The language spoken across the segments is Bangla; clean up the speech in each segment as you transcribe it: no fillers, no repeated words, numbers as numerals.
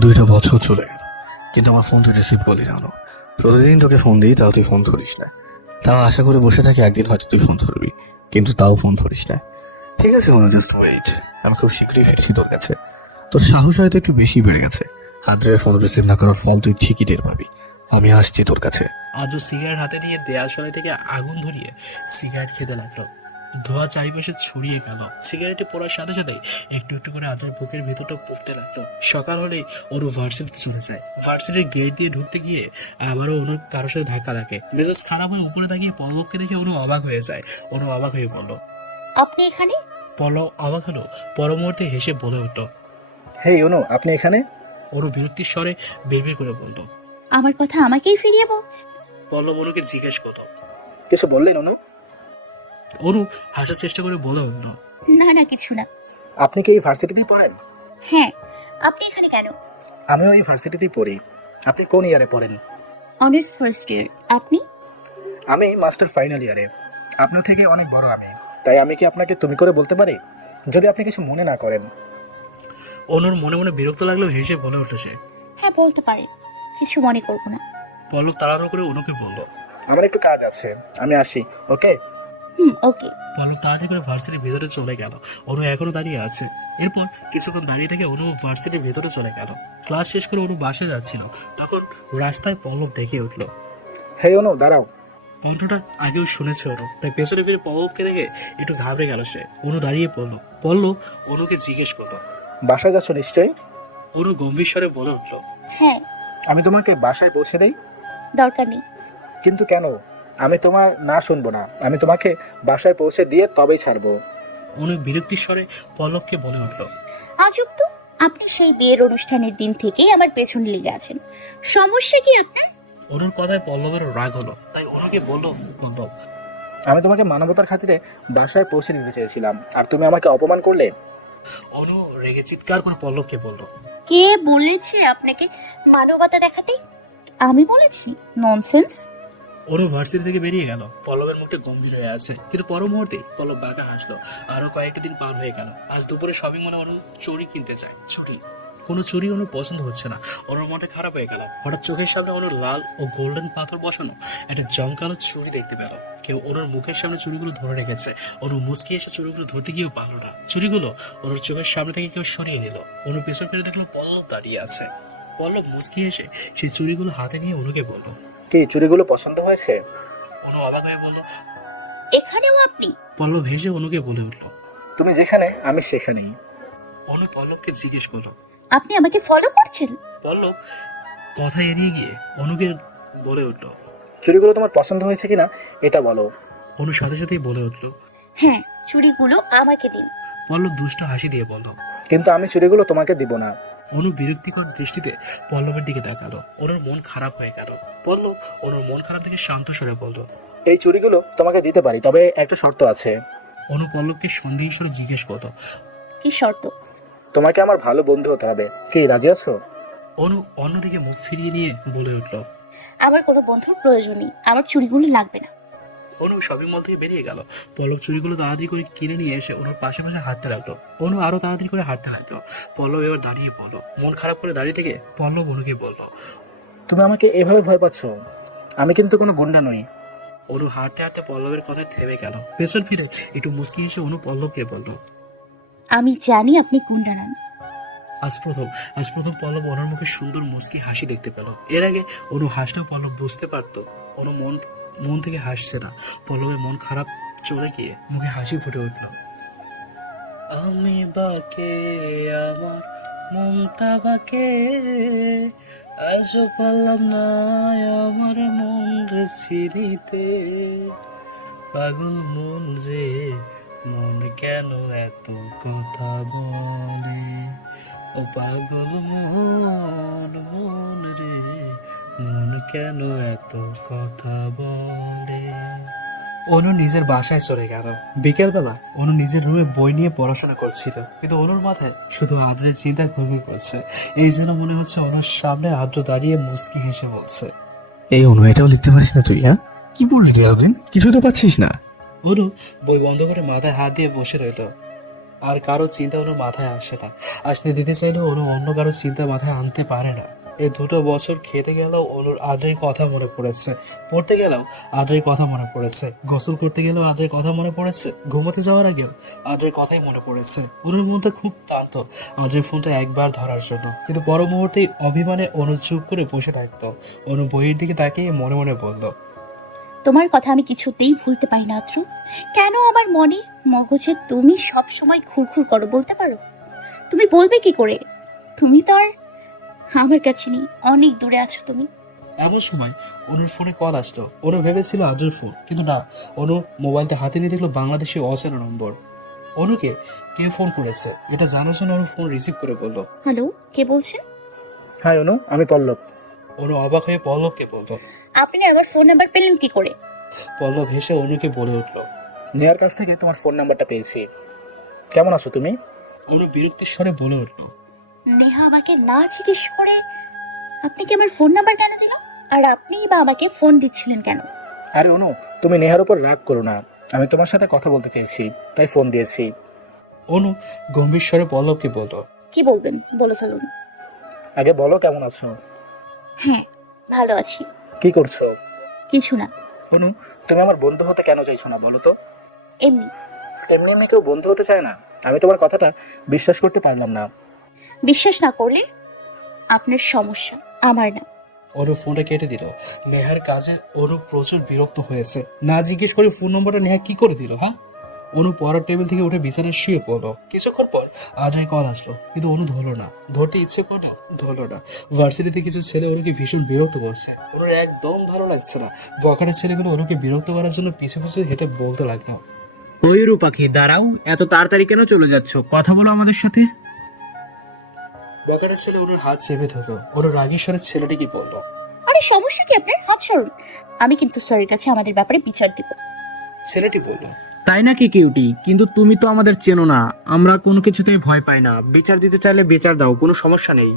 2 বছর চলে গেল, কিন্তু আমার ফোন তুই রিসিভ করলি না। প্রতিদিন তোকে ফোন দিই, তাও তুই ফোন ধরিস না। তাও আশা করে বসে থাকি একদিন হয়তো তুই ফোন ধরবি, কিন্তু তাও ফোন ধরিস না। ঠিক আছে অনু, জাস্ট ওয়েট, আমি খুব শীঘ্রই ফিরছি তোর কাছে। তোর সাহস হয়তো একটু বেশি বেড়ে গেছে। হাতরে ফোন রিসিভ না করার ফল তুই ঠিকই টের পাবি। আমি আসছি তোর কাছে। আদ্র সিগারেট হাতে নিয়ে দেয়াল সলাই থেকে আগুন ধরিয়ে সিগারেট খেতে লাগলো। ধোয়া চারিপাশে ছড়িয়ে গেল। সিগারেটে পড়ার সাথে সাথে একটু একটু করে আদ্রের বুকের ভেতরটা পড়তে লাগলো। সকাল হলেই ওর ভার্সিটিতে চলে যায়। ভার্সিটির গেট দিয়ে ঢুকতে গিয়ে আবারও অনু কারোর সাথে ধাক্কা লাগে। মেজাজ খারাপ হয়ে উপরে তাকিয়ে পল্লবকে দেখে অনু অবাক হয়ে যায়। অনু অবাক হয়ে বলল, আপনি এখানে? পল্লব অবাক হলো, পর মুহূর্তে হেসে বলে উঠল। হেই অনু, আপনি এখানে? অনু বিরক্তির স্বরে বের করে বলল। আমার কথা আমাকেই ফিরিয়ে বলছে। পল্লব অনুকে জিজ্ঞেস করলো। কিছু বললেন অনু? অনু হাসার চেষ্টা করে বলে উঠল, না না, কিছু না। আপনি কি এই ভার্সিটিতেই পড়েন? হ্যাঁ, আপনি এখানে কেন? আমিও এই ভার্সিটিতেই পড়ি। আপনি কোন ইয়ারে পড়েন? Honours first year. আপনি? আমি মাস্টার ফাইনাল ইয়ারে। আপনার থেকে অনেক বড় আমি, তাই আমি কি আপনাকে তুমি করে বলতে পারি, যদি আপনি কিছু মনে না করেন? অনুর মনে মনে বিরক্ত লাগলেও হেসে বলে উঠল সে। হ্যাঁ, বলতে পারেন, কিছু মনে করবো না। পল্লব তাড়াহুড়ো করে অনুকে বলল। আমার একটু কাজ আছে, আমি আসি। ওকে? ওকে। পল্লব তাড়াতাড়ি করে ভার্সিটির ভেতরে চলে গেল। অনু এখনো দাঁড়িয়ে আছে। এরপর কিছুক্ষণ দাঁড়িয়ে থেকে অনু ভার্সিটির ভেতরে চলে গেল। ক্লাস শেষ করে অনু বাসে যাচ্ছিল, তখন রাস্তায় পল্লব দেখে উঠল। হেই অনু, দাঁড়াও। কণ্ঠটা আগেও শুনেছে অনু, তাই পেছনে ফিরে পল্লবকে দেখে একটু ঘাবড়ে গেল সে। অনু দাঁড়িয়ে পড়ল। পল্লব অনুকে জিজ্ঞেস করলো। বাসায় যাচ্ছ নিশ্চয়ই? অনু গম্ভীর স্বরে বলে উঠল, হ্যাঁ। আমি তোমাকে বাসায় পৌঁছে দেই? দরকার নেই। কিন্তু কেন? আমি তোমার না শুনবো না। আমি তোমাকে বাসায় পৌঁছে দিয়ে তবেই ছাড়বো। অনু বিরক্তির স্বরে পল্লবকে বলে উঠল। আজব তো, আপনি সেই বিয়ের অনুষ্ঠানের দিন থেকেই আমার পেছনে লেগে আছেন। সমস্যা কি আপনার? অনুর কথায় পল্লবের রাগ হলো, তাই অনুকে বলল, পল্লব, আমি তোমাকে মানবতার খাতিরে বাসায় পৌঁছে দিতে চেয়েছিলাম, আর তুমি আমাকে অপমান করলে। অনু রেগে চিৎকার করে পল্লবকে বলল। কে বলেছে আপনাকে মানবতা দেখাতে? আমি বলেছি? ননসেন্স। অনু ভার্সিটি থেকে বেরিয়ে গেল। পল্লবের মুখে গম্ভীর হয়ে আছে, কিন্তু পর মুহূর্তে পল্লব বাঁকা হাসলো। আরো কয়েকটি দিন পার হয়ে গেল। আজ দুপুরে শপিং মলে অনু চুড়ি কিনতে যায়। চুড়ি, কোনো চুড়ি অনু পছন্দ হচ্ছে না। অনুর মনটা খারাপ হয়ে গেল। হঠাৎ চোখের সামনে অনুর লাল ও গোল্ডেন পাথর বসানো একটা জমকালো চুড়ি দেখতে পেল। কেউ অনুর মুখের সামনে চুড়িগুলো ধরে রেখেছে। অনু মুচকি এসে চুড়িগুলো ধরতে গিয়েও পারল না। চুড়িগুলো অনুর চোখের সামনে থেকে কেউ সরিয়ে নিল। অনু পেছন ফিরে দেখলো পল্লব দাঁড়িয়ে আছে। পল্লব মুচকি এসে সেই চুড়িগুলো হাতে নিয়ে অনুকে বলল। কি চুড়িগুলো পছন্দ হয়েছে? অনু অবাক হয়ে বলল, এখানেও আপনি? পল্লব হেসে অনুকে বলে উঠল। তুমি যেখানে আমি সেখানেই। অনু পল্লবকে জিজ্ঞেস করলো। আপনি আমাকে ফলো করছেন? পল্লব কথা এড়িয়ে গিয়ে অনুকে বলে উঠল। চুড়িগুলো তোমার পছন্দ হয়েছে কিনা এটা বলো। অনু সাথে সাথেই বলে উঠল। হ্যাঁ, চুড়িগুলো আমাকে দিন। পল্লব দুষ্ট হাসি দিয়ে বলল। কিন্তু আমি চুড়িগুলো তোমাকে দিব না। অনু বিরক্তিকর দৃষ্টিতে পল্লবের দিকে তাকালো। অনুর মন খারাপ হয়ে গেল। পল্লব অনুর মন খারাপ দেখে শান্ত স্বরে বলল। এই চুড়িগুলো তোমাকে দিতে পারি, তবে একটা শর্ত আছে। অনু পল্লবকে সন্দেহ স্বরে জিজ্ঞেস করলো। কি শর্ত? তোমাকে আমার ভালো বন্ধু হতে হবে। কি রাজি আছো? অনু অন্যদিকে মুখ ফিরিয়ে নিয়ে বলে উঠল। আমার কোনো বন্ধুর প্রয়োজন নেই, আমার চুড়িগুলো লাগবে না। অনু শপিং মল থেকে বেরিয়ে গেল। পল্লব চুড়িগুলো তাড়াতাড়ি করে কিনে নিয়ে এসে অনুর পাশে পাশে হাঁটতে লাগলো। অনু আরো তাড়াতাড়ি করে হাঁটতে লাগলো। পল্লব এবার দাঁড়িয়ে পড়লো। মন খারাপ করে দাঁড়িয়ে থেকে পল্লব অনুকে বলল। তুমি আমাকে এভাবে ভয় পাচ্ছ? আমি কিন্তু কোনো গুন্ডা নই। অনু হাঁটতে হাঁটতে পল্লবের কথায় থেমে গেল। পেছন ফিরে একটু মুচকি এসে অনু পল্লবকে বলল। আমি জানি আপনি গুন্ডা নন। আজ প্রথম পল্লব অনুর মুখে সুন্দর মুচকি হাসি দেখতে পেল। এর আগে অনু হাসলেও পল্লব বুঝতে পারতো অনু মন থেকে হাসছে না। পল্লবের মন খারাপ চলে গিয়ে মুখে হাসি ফুটে উঠল। আমি বাকে আমার মনটা বাকে, আজও পারলাম না আমার মন রে চিনিতে। পাগল মন রে, মন কেন এত কথা বলে? ও পাগল মন, মন রে, মন কেন এত কথা বলে? অনু নিজের বাসায় চলে গেল। বিকেলবেলা অনু নিজের রুমে বই নিয়ে পড়াশোনা করছিল, কিন্তু অনুর মাথায় শুধু আদ্রের চিন্তা ঘুরঘুর করছে। এই জন্য মনে হচ্ছে অনুর সামনে আদ্র দাঁড়িয়ে মুচকি হেসে বলছে। এই অনু, এটাও লিখতে পারিস না তুই? হ্যাঁ, কি বললি এতদিন? কিছু তো পাচ্ছিস না। অনু বই বন্ধ করে মাথায় হাত দিয়ে বসে রইল। আর কারো চিন্তা ওর মাথায় আসে না। আসতে দিতে চাইলেও ওর অন্য কারো চিন্তা মাথায় আনতে পারে না। এই 2 বছর খেতে গেলেও ওর আদ্রের কথা মনে পড়েছে, পড়তে গেলেও আদ্রের কথা মনে পড়েছে, গোসল করতে গেলেও আদ্রের কথা মনে পড়েছে, ঘুমোতে যাওয়ার আগেও আদ্রের কথাই মনে পড়েছে। ওর মনটা খুব টানত আদ্রের ফোনটা একবার ধরার জন্য, কিন্তু পর মুহূর্তেই অভিমানে অনু চুপ করে বসে থাকতো। অনু বইয়ের দিকে তাকিয়ে মনে মনে বলল, তোমার কথা আমি কিছুতেই ভুলতে পারি না আদ্র। কেন আমার মনে মগজে তুমি সব সময় ঘুরঘুর করো বলতে পারো? তুমি বলবে কি করে? তুমি তো আর আমার কাছে নেই, অনেক দূরে আছো তুমি। এমন সময় অনুর ফোনে কল আসলো। অনু ভেবেছিল আদ্রের ফোন, কিন্তু না। অনু মোবাইলটা হাতে নিয়ে দেখলো বাংলাদেশি অচেনা নম্বর। অনুকে কে ফোন করেছে এটা জানার জন্য অনু ফোন রিসিভ করে বলল, হ্যালো, কে বলছেন? হাই অনু, আমি পল্লব। অনু অবাক হয়ে পল্লবকে বলল। আপনি আমার ফোন নাম্বার পেলেন কি করে? পল্লব হেসে অনুকে বলে উঠল, নেহার কাছ থেকে তোমার ফোন নাম্বারটা পেয়েছি। কেমন আছো তুমি? অনু বিরক্তির স্বরে বলে উঠল, নেহা আমাকে না জিজ্ঞেস করে আপনি কি আমার ফোন নাম্বার কেন দিল? আর আপনি বা আমাকে ফোন দিচ্ছিলেন কেন? আরে অনু, তুমি নেহার উপর রাগ করো না। আমি তোমার সাথে কথা বলতে চেয়েছি, তাই ফোন দিয়েছি। অনু গম্ভীর স্বরে পল্লবকে বলল, কি বলবেন বলে ফেলুন। আগে বলো কেমন আছো? হ্যাঁ, ভালো আছি। কি করছো? কিছু না, অনু, তুমি আমার বন্ধু হতে কেন চাইছো না বলো তো? এমনি। এমনি এমনি কেউ বন্ধু হতে চায় না? আমি তোমার কথাটা বিশ্বাস করতে পারলাম না। বিশ্বাস না করলে আপনার সমস্যা, আমার না। অনু ফোনটা কেটে দিল। নেহার কাজে অনু প্রচুর বিরক্ত হয়েছে। না জিজ্ঞেস করে ফোন নম্বরটা নেহা কি করে দিল? হ্যাঁ, অনু পড়ার টেবিল থেকে উঠে বিছানায় শুয়ে পড়লো। কিছুক্ষণ পর আদ্রের কল আসলো, কিন্তু অনু ধরলো না। ধরতে ইচ্ছে করে ধরলো না। ভার্সিটিতে কিছু ছেলে অনুকে ভীষণ বিরক্ত করছে। অনুর একদম ভালো লাগছে না। বখাটের ছেলেগুলো অনুকে বিরক্ত করার জন্য পিছু পিছু হেঁটে বলতে লাগলো, ওই রূপাখি, দাঁড়াও, এত তাড়াতাড়ি কেন চলে যাচ্ছ? কথা বলো আমাদের সাথে। বখাটের ছেলে অনুর হাত চেপে ধরলো। অনুর রাগের স্বরে ছেলেটিকে বললো, আরে সমস্যা কি আপনার? হাত সরুন। আমি কিন্তু স্যারের কাছে আমাদের ব্যাপারে বিচার দিব। ছেলেটি বলল, তাই নাকি কিউটি? কিন্তু তুমি তো আমাদের চেনো না। আমরা কোনো কিছুতেই ভয় পাই না। বিচার দিতে চাইলে বিচার দাও, কোনো সমস্যা নেই।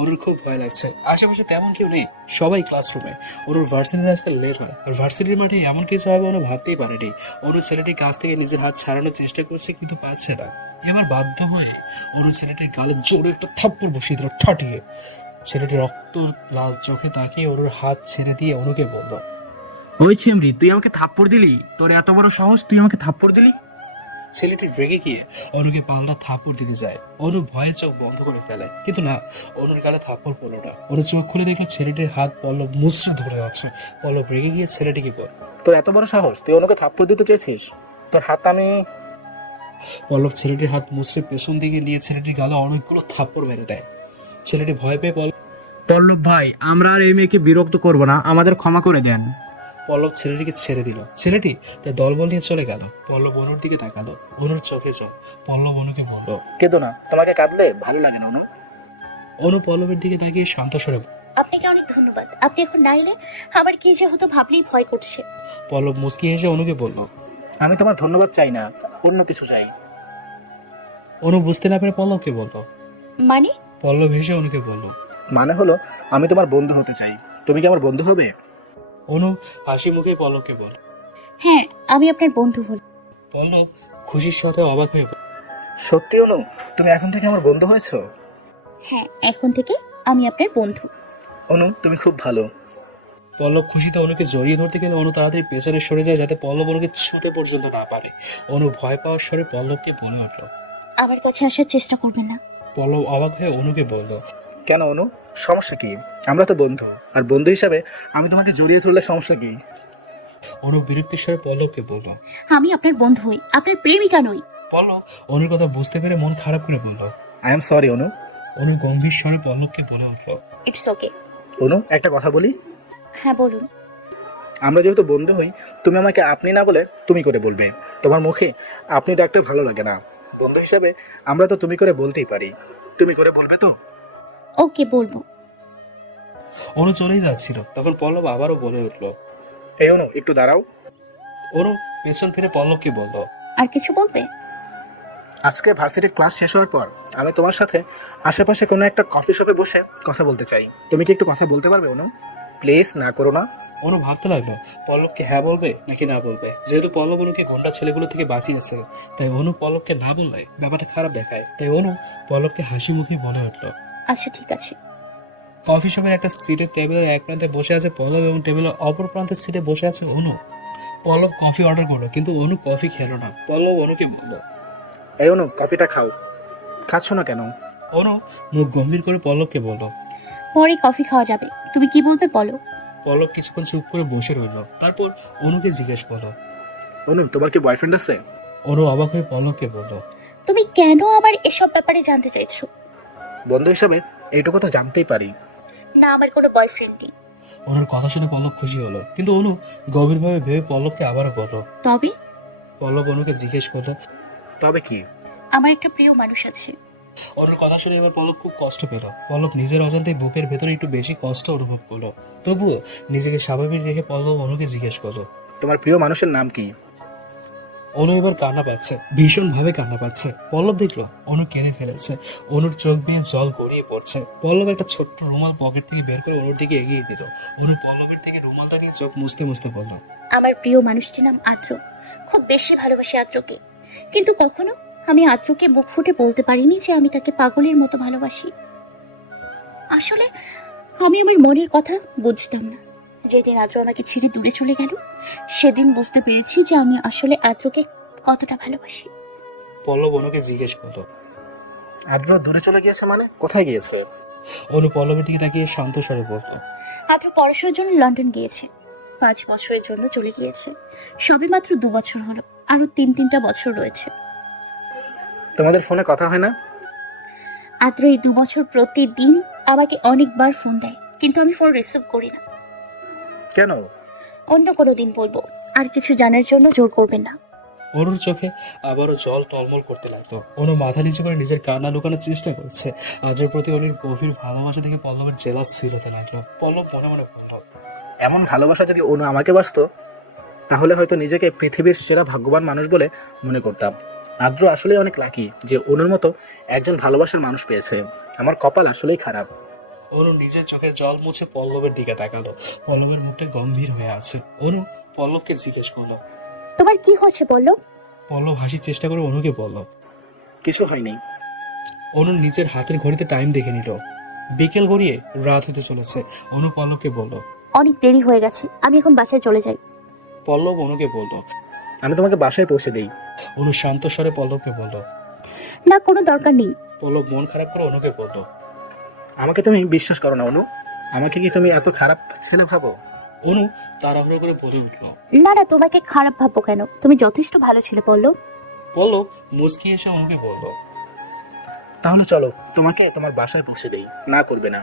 অনুর খুব ভয় লাগছে। আশেপাশে তেমন কেউ নেই, সবাই ক্লাসরুমে। অনুর ভার্সিটিতে আসতে লেট হয়, আর ভার্সিটির মাঠে এমন কিছু হবে অনু ভাবতেই পারেনি। অনু ছেলেটির কাছ থেকে নিজের হাত ছাড়ানোর চেষ্টা করছে, কিন্তু পারছে না। এবার বাধ্য হয়ে অনু ছেলেটির গালে জোরে একটা থাপ্পড় বসিয়ে দিল ঠাটিয়ে। ছেলেটি রক্ত লাল চোখে তাকিয়ে অনুর হাত ছেড়ে দিয়ে অনুকে বলল, ওই ছেমরি, তুই আমাকে থাপ্পড় দিলি? তোর এত বড় সাহস, তুই আমাকে থাপ্পড় দিলি? ছেলেটি রেগে গিয়ে অনুকে পাল্টা থাপ্পড় দিতে যায়। অনু ভয়ে চোখ বন্ধ করে ফেলে, কিন্তু না, অনুর গালে থাপ্পড় পড়লো না। অনু চোখ খুলে দেখলো ছেলেটির হাত পল্লব মুচড়ে ধরে আছে। পল্লব রেগে গিয়ে ছেলেটিকে বলল, তোর এত বড় সাহস, তুই অনুকে থাপ্পড় দিতে চেয়েছিস? তোর হাত আমি... পল্লব ছেলেটির হাত মুচড়ে পেছন দিকে নিয়ে ছেলেটির গালে অনেকগুলো থাপ্পড় মেরে দেয়। ছেলেটি ভয় পেয়ে পল্লব ভাই, আমরা আর এই মেয়েকে বিরক্ত করবো না, আমাদের ক্ষমা করে দেন। পল্লব ছেলেটিকে ছেড়ে দিল। ছেলেটি তার দলবল নিয়ে চলে গেল। পল্লব অনুর দিকে তাকালো, অনুর চোখে চোখ। পল্লব অনুকে বলল, কেঁদো না, তোমাকে কাঁদলে ভালো লাগে না অনু। অনু পল্লবের দিকে তাকিয়ে শান্ত স্বরে আপনাকে অনেক ধন্যবাদ। আপনি এখন না এলে আমার কি যে হতো ভাবলেই ভয় করছে। পল্লব মুচকি হেসে অনুকে বলল, আমি তোমার ধন্যবাদ চাই না, অন্য কিছু চাই। অনু বুঝতে না পেরে পল্লবকে বলল। মানে? পল্লব হেসে অনুকে বলল, মানে হলো, আমি তোমার বন্ধু হতে চাই। তুমি কি আমার বন্ধু হবে? অনু হাসি মুখে পল্লবকে বলল। হ্যাঁ, আমি আপনার বন্ধু হই। পল্লব খুশির সাথে অবাক হয়ে বলল, সত্যি অনু, তুমি এখন থেকে আমার বন্ধু হয়েছো? হ্যাঁ, এখন থেকে আমি আপনার বন্ধু। অনু, তুমি খুব ভালো। পল্লব খুশিতে অনুকে জড়িয়ে ধরতে গেলে অনু তাড়াতাড়ি পেছনে সরে যায়, যাতে পল্লব অনুকে ছুঁতে পর্যন্ত না পারে। অনু ভয় পাওয়ার স্বরে পল্লবকে বলে উঠল। আমার কাছে আসার চেষ্টা করবেন না। পল্লব অবাক হয়ে অনুকে বলল, কেন অনু, সমস্যা কি? আমরা তো বন্ধু, আর বন্ধু হিসাবে আমি তোমাকে জড়িয়ে ধরলে সমস্যা কি? অনু বিরক্তির স্বরে পল্লবকে বলল। আমি আপনার বন্ধু হই, আপনার প্রেমিকা নই। পল্লব অনুর কথা বুঝতে পেরে মন খারাপ করে বলল। আই এম সরি অনু। অনু গম্ভীর স্বরে পল্লবকে বলে উঠল। It's okay. অনু, একটা কথা বলি। হ্যাঁ, বলুন। আমরা যেহেতু বন্ধু হই, তুমি আমাকে আপনি না বলে তুমি করে বলবে। তোমার মুখে আপনি ডাকতে ভালো লাগে না। বন্ধু হিসাবে আমরা তো তুমি করে বলতেই পারি। তুমি করে বলবে তো? ওকে, বলবো। অনু চলেই যাচ্ছিল, তখন পল্লব আবারও বলে উঠল। এই অনু, একটু দাঁড়াও। অনু পেছন ফিরে পল্লবকে বলল, আর কিছু বলবে? আজকে ভার্সিটির ক্লাস শেষ হওয়ার পর আমি তোমার সাথে আশেপাশে কোনো একটা কফি শপে বসে কথা বলতে চাই। তুমি কি একটু কথা বলতে পারবে অনু? প্লিজ, না করো না। অনু ভাবতে লাগলো পল্লবকে হ্যাঁ বলবে নাকি না বলবে। যেহেতু পল্লব অনুকে গুন্ডা ছেলেগুলো থেকে বাঁচিয়েছে, তাই অনু পল্লবকে না বললে ব্যাপারটা খারাপ দেখায়। তাই অনু পল্লবকে হাসি মুখে বলে উঠলো। আচ্ছা ঠিক আছে। কফি শপের একটা সিটের টেবিলের এক প্রান্তে বসে আছে পল্লব এবং টেবিলের অপর প্রান্তের সিটে বসে আছে অনু। পল্লব কফি অর্ডার করলো, কিন্তু অনু কফি খেলো না। পল্লব অনুকে বলল, এই অনু, কফিটা খাও। খাচ্ছ না কেন? অনু মুখ গম্ভীর করে পল্লবকে বলল। পরে কফি খাওয়া যাবে, তুমি কি বলবে বলো। পল্লব কিছুক্ষণ চুপ করে বসে রইল, তারপর অনুকে জিজ্ঞেস করলো। অনু, তোমার কি বয়ফ্রেন্ড আছে? অনু অবাক হয়ে পল্লবকে বলল। তুমি কেন আবার এসব ব্যাপারে জানতে চাইছো? বন্ধু হিসাবে এইটুকু তো জানতেই পারি। না, আমার কোনো বয়ফ্রেন্ড নেই। অনুর কথা শুনে পল্লব খুশি হলো, কিন্তু অনু গভীরভাবে ভেবে পল্লবকে আবারও বলল। তবে পল্লব অনুকে জিজ্ঞেস করলো। তবে কি? আমার একটা প্রিয় মানুষ আছে। অনুর কথা শুনে এবার পল্লব খুব কষ্ট পেল। পল্লব নিজের অজান্তে বুকের ভেতরে একটু বেশি কষ্ট অনুভব করলো। তবুও নিজেকে স্বাভাবিক রেখে পল্লব অনুকে জিজ্ঞেস করলো। তোমার প্রিয় মানুষের নাম কি? অনু এবার কান্না পাচ্ছে, ভীষণ ভাবে কান্না পাচ্ছে। পল্লব দেখলো অনু কেঁদে ফেলেছে, অনুর চোখ বেয়ে জল গড়িয়ে পড়ছে। পল্লব একটা ছোট্ট রুমাল পকেট থেকে বের করে অনুর দিকে এগিয়ে দিল। অনু পল্লবের থেকে রুমালটা নিয়ে চোখ মুছতে মুছতে বলল। আমার প্রিয় মানুষটির নাম আদ্র। খুব বেশি ভালোবাসি আদ্রকে, কিন্তু কখনো আমি আদ্রকে মুখ ফুটে বলতে পারিনি যে আমি তাকে পাগলের মতো ভালোবাসি। আসলে আমি আমার মনের কথা বুঝতাম না। যেদিন আদ্র আমাকে ছেড়ে দূরে চলে গেল, সেদিন বুঝতে পেরেছি যে আমি আসলে আদ্রকে কতটা ভালোবাসি। পল্লব অনুকে জিজ্ঞেস করলো। আদ্র দূরে চলে গিয়েছে মানে? কোথায় গিয়েছে? অনু পল্লবের দিকে তাকিয়ে শান্ত স্বরে বলল। আদ্র পড়াশোনার জন্য লন্ডন গিয়েছে। 5 বছরের জন্য চলে গিয়েছে। সবে মাত্র 2 বছর হলো, আরো 3টা বছর রয়েছে। তোমাদের ফোনে কথা হয় না? আদ্র এই 2 বছর প্রতিদিন আমাকে অনেকবার ফোন দেয়, কিন্তু আমি ফোন রিসিভ করি না। কেন? অন্য কোনো দিন বলবো। আর কিছু জানার জন্য জোর করবেন না। অনুর চোখে আবারও জল টলমল করতে লাগলো। অনু মাথা নিচু করে নিজের কান্না লুকানোর চেষ্টা করছে। আদ্রের প্রতি অনুর গভীর ভালোবাসা দেখে পল্লবের জেলাস ফিল হতে লাগলো। পল্লব মনে মনে বলল, এমন ভালোবাসা যদি অনু আমাকে বাসতো, তাহলে হয়তো নিজেকে পৃথিবীর সেরা ভাগ্যবান মানুষ বলে মনে করতাম। আদ্র আসলেই অনেক লাকি যে অনুর মতো একজন ভালোবাসার মানুষ পেয়েছে। আমার কপাল আসলেই খারাপ। অনু নিজের চোখের জল মুছে পল্লবের দিকে তাকালো। পল্লবের মুখটা গম্ভীর হয়ে আছে। অনু পল্লবকে জিজ্ঞেস করলো। তোমার কি হচ্ছে বলো। পল্লব হাসির চেষ্টা করে অনুকে বলল। কিছু হয়নি। অনু নিজের হাতের ঘড়িতে টাইম দেখে নিল। বিকেল গড়িয়ে রাত হতে চলেছে। অনু পল্লবকে বলল। অনেক দেরি হয়ে গেছে, আমি এখন বাসায় চলে যাই। পল্লব অনুকে বলল। আমি তোমাকে বাসায় পৌঁছে দিই। অনু শান্ত স্বরে পল্লবকে বলল। না, কোনো দরকার নেই। পল্লব মন খারাপ করে অনুকে বলল। আমাকে তুমি বিশ্বাস করো না অনু? আমাকে কি তুমি এত খারাপ ছেলে ভাবো? অনু তাড়াহুড়ো করে বলে উঠল। না না, তোমাকে খারাপ ভাববো কেন? তুমি যথেষ্ট ভালো ছিলে পল্লব। পল্লব মুচকি এসে অনুকে বলল। তাহলে চলো, তোমাকে তোমার বাসায় পৌঁছে দেই। না করবে না?